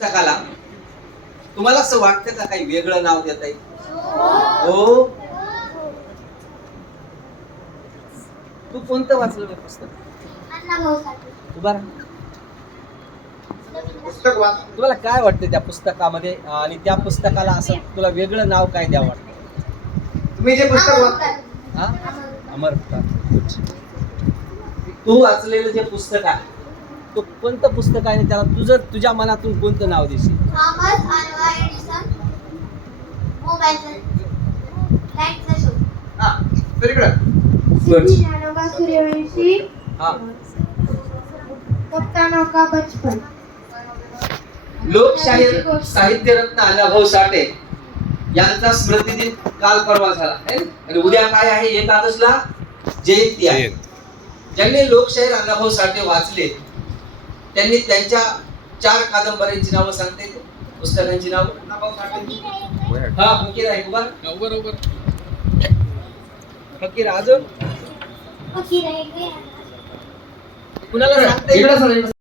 पुस्तकाला. तुम्हाला असं वाटतं का काही वेगळं नाव देता येईल? हो. तू कोणतं वाचलं पुस्तक? उभा. पुस्तक वाच. तुम्हाला काय वाटतं त्या पुस्तकामध्ये? आणि त्या पुस्तकाला असं तुला वेगळं नाव काय द्या वाटतं? तुम्ही जे पुस्तक वाच हा? अमर. तू वाचलेलं जे पुस्तक आहे तो कोणतं पुस्तक आहे त्याला तुझं तुझ्या मनातून कोणतं नाव देशील थॉमस अल्वा एडिसन मोबाईलचा लाईटचा शोध हा तर इकडं. सिद्धी ज्ञानोबा सूर्यवंशी. हा. कप्तानों का बचपन लोकशाहीर साहित्यरत्न अण्णाभाऊ साठे यांचा स्मृतिदिन काल परवा झाला है? आणि उद्या काय आहे एकादशला जयंती आहे. ज्यांनी लोकशाहीर अण्णाभाऊ साठे वाचले त्यांनी त्यांच्या चार कादंबऱ्यांची नावं सांगते? पुस्तकांची नावं. हा फकीर आहे उभा फकीर अजून फकीर आहे कुणाला सांगता